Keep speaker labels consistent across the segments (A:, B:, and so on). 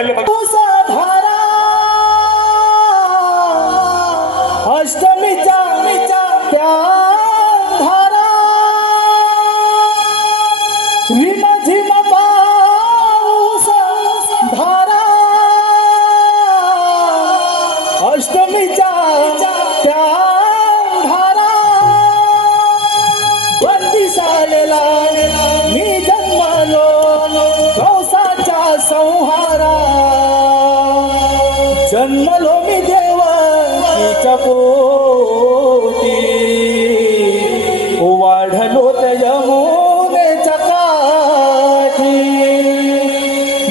A: Пусть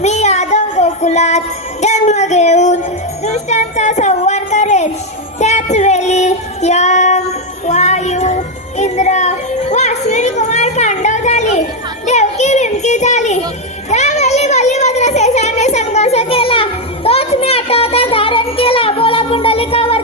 B: मी आदम गोकुलात जन्म घेऊन दृष्ट्यांचा संवाद करेन त्याच वेली या वायू इंद्र वाश्वरी कुमार पांडव झाली देवकी भिमकी झाली ह्या वली बलिभद्र तेसा संघर्ष केला तोच आठवता धारण केला बोला पुढं